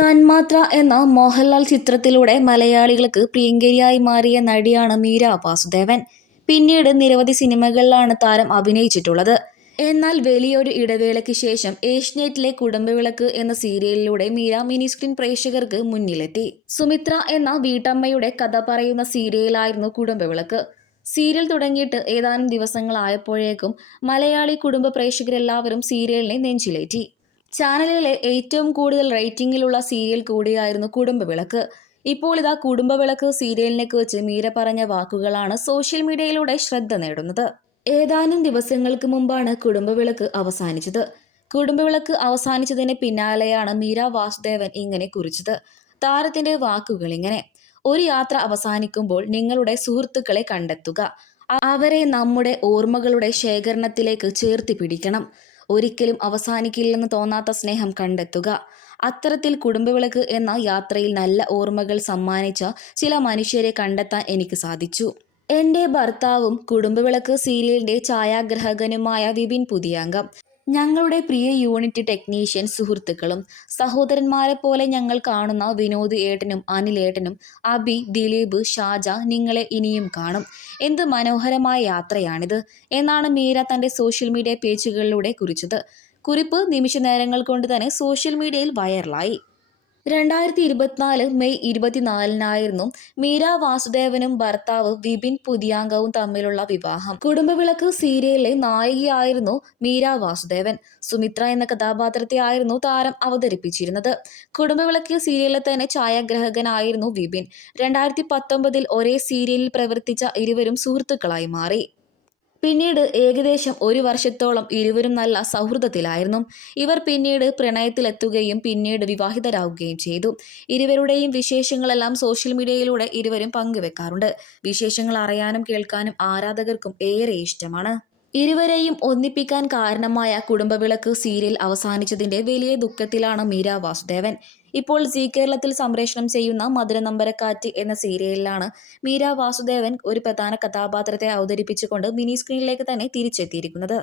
തന്മാത്ര എന്ന മോഹൻലാൽ ചിത്രത്തിലൂടെ മലയാളികൾക്ക് പ്രിയങ്കരിയായി മാറിയ നടിയാണ് മീര വാസുദേവൻ. പിന്നീട് നിരവധി സിനിമകളിലാണ് താരം അഭിനയിച്ചിട്ടുള്ളത്. എന്നാൽ വലിയൊരു ഇടവേളയ്ക്ക് ശേഷം ഏഷ്യനെറ്റിലെ കുടുംബവിളക്ക് എന്ന സീരിയലിലൂടെ മീര മിനി സ്ക്രീൻ പ്രേക്ഷകർക്ക് മുന്നിലെത്തി. സുമിത്ര എന്ന വീട്ടമ്മയുടെ കഥ പറയുന്ന സീരിയലായിരുന്നു കുടുംബവിളക്ക്. സീരിയൽ തുടങ്ങിയിട്ട് ഏതാനും ദിവസങ്ങളായപ്പോഴേക്കും മലയാളി കുടുംബ പ്രേക്ഷകരെല്ലാവരും സീരിയലിനെ നെഞ്ചിലേറ്റി. ചാനലിലെ ഏറ്റവും കൂടുതൽ റേറ്റിംഗിലുള്ള സീരിയൽ കൂടിയായിരുന്നു കുടുംബവിളക്ക്. ഇപ്പോൾ ഇതാ കുടുംബവിളക്ക് സീരിയലിനെ കുറിച്ച് മീര പറഞ്ഞ വാക്കുകളാണ് സോഷ്യൽ മീഡിയയിലൂടെ ശ്രദ്ധ നേടുന്നത്. ഏതാനും ദിവസങ്ങൾക്ക് മുമ്പാണ് കുടുംബവിളക്ക് അവസാനിച്ചത്. കുടുംബവിളക്ക് അവസാനിച്ചതിന് പിന്നാലെയാണ് മീര വാസുദേവൻ ഇങ്ങനെ കുറിച്ചത്. താരത്തിന്റെ വാക്കുകൾ ഇങ്ങനെ. ഒരു യാത്ര അവസാനിക്കുമ്പോൾ നിങ്ങളുടെ സുഹൃത്തുക്കളെ കണ്ടെത്തുക. അവരെ നമ്മുടെ ഓർമ്മകളുടെ ശേഖരണത്തിലേക്ക് ചേർത്തി പിടിക്കണം. ഒരിക്കലും അവസാനിക്കില്ലെന്ന് തോന്നാത്ത സ്നേഹം കണ്ടെത്തുക. അത്തരത്തിൽ കുടുംബവിളക്ക് എന്ന യാത്രയിൽ നല്ല ഓർമ്മകൾ സമ്മാനിച്ച ചില മനുഷ്യരെ കണ്ടെത്താൻ എനിക്ക് സാധിച്ചു. എന്റെ ഭർത്താവും കുടുംബവിളക്ക് സീരിയലിന്റെ ഛായാഗ്രഹകനുമായ വിപിൻ പുതിയാങ്കം. ഞങ്ങളുടെ പ്രിയ യൂണിറ്റ് ടെക്നീഷ്യൻ സുഹൃത്തുക്കളും സഹോദരന്മാരെ പോലെ ഞങ്ങൾ കാണുന്ന വിനോദ് ഏട്ടനും അനിലേട്ടനും അബി ദിലീപ് ഷാജ നിങ്ങളെ ഇനിയും കാണും. എന്ത് മനോഹരമായ യാത്രയാണിത്. എന്നാണ് മീര തന്റെ സോഷ്യൽ മീഡിയ പേജുകളിലൂടെ കുറിച്ചത്. കുറിപ്പ് നിമിഷ നേരങ്ങൾ കൊണ്ട് തന്നെ സോഷ്യൽ മീഡിയയിൽ വൈറലായി. രണ്ടായിരത്തി ഇരുപത്തിനാല് മെയ് ഇരുപത്തിനാലിനായിരുന്നു മീര വാസുദേവനും ഭർത്താവ് വിപിൻ പുതിയാങ്കവും തമ്മിലുള്ള വിവാഹം. കുടുംബവിളക്ക് സീരിയലിലെ നായികയായിരുന്നു മീര വാസുദേവൻ. സുമിത്ര എന്ന കഥാപാത്രത്തെ ആയിരുന്നു താരം അവതരിപ്പിച്ചിരുന്നത്. കുടുംബവിളക്ക് സീരിയലിൽ തന്നെ ഛായാഗ്രഹകനായിരുന്നു വിപിൻ. രണ്ടായിരത്തി പത്തൊമ്പതിൽ ഒരേ സീരിയലിൽ പ്രവർത്തിച്ച ഇരുവരും സുഹൃത്തുക്കളായി മാറി. പിന്നീട് ഏകദേശം ഒരു വർഷത്തോളം ഇരുവരും നല്ല സൗഹൃദത്തിലായിരുന്നു. ഇവർ പിന്നീട് പ്രണയത്തിലെത്തുകയും പിന്നീട് വിവാഹിതരാകുകയും ചെയ്തു. ഇരുവരുടെയും വിശേഷങ്ങളെല്ലാം സോഷ്യൽ മീഡിയയിലൂടെ ഇരുവരും പങ്കുവെക്കാറുണ്ട്. വിശേഷങ്ങൾ അറിയാനും കേൾക്കാനും ആരാധകർക്കും ഏറെ ഇഷ്ടമാണ്. ഇരുവരെയും ഒന്നിപ്പിക്കാൻ കാരണമായ കുടുംബവിളക്ക് സീരിയൽ അവസാനിച്ചതിന്റെ വലിയ ദുഃഖത്തിലാണ് മീര വാസുദേവൻ. ഇപ്പോൾ സി കേരളത്തിൽ സംപ്രേഷണം ചെയ്യുന്ന മധുര നമ്പരക്കാറ്റ് എന്ന സീരിയലിലാണ് മീര വാസുദേവൻ ഒരു പ്രധാന കഥാപാത്രത്തെ അവതരിപ്പിച്ചുകൊണ്ട് മിനി സ്ക്രീനിലേക്ക് തന്നെ തിരിച്ചെത്തിയിരിക്കുന്നത്.